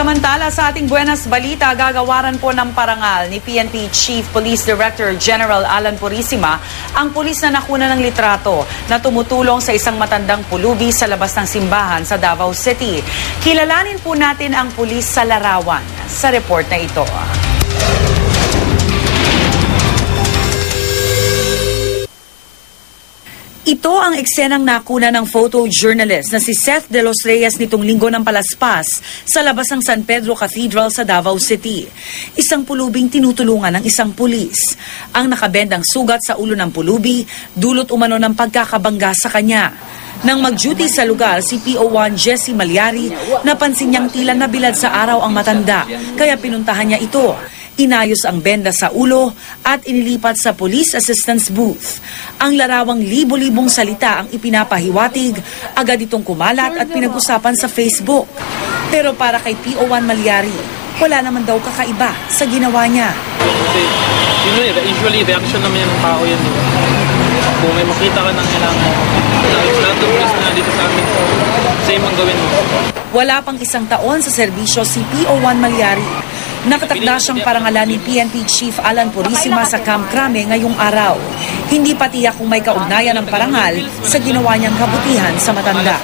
Samantala sa ating buenas balita, gagawaran po ng parangal ni PNP Chief Police Director General Alan Purisima ang pulis na nakuna ng litrato na tumutulong sa isang matandang pulubi sa labas ng simbahan sa Davao City. Kilalanin po natin ang pulis sa larawan sa report na ito. Ito ang eksenang nakuna ng photojournalist na si Seth De Los Reyes nitong linggo ng palaspas sa labas ng San Pedro Cathedral sa Davao City. Isang pulubing tinutulungan ng isang pulis. Ang nakabendang sugat sa ulo ng pulubi, dulot umano ng pagkakabangga sa kanya. Nang mag-duty sa lugar, si PO1 Jesse Malyari, napansin niyang tila nabilad sa araw ang matanda, kaya pinuntahan niya ito. Inayos ang benda sa ulo at inilipat sa police assistance booth. Ang larawang libo-libong salita ang ipinapahiwatig, agad itong kumalat at pinag-usapan sa Facebook. Pero para kay PO1 Malyari, wala naman daw kakaiba sa ginawa niya. Usually reaction naman yung tao yan. Kung may makita ka ng kailangan, lahat ng police na dito sa amin, same ang gawin mo. Wala pang isang taon sa serbisyo si PO1 Malyari. Nakatakda siyang parangalan ni PNP Chief Alan Purisima sa Camp Crame ngayong araw. Hindi pa tiyak kung may kaugnayan ng parangal sa ginawa niyang kabutihan sa matanda.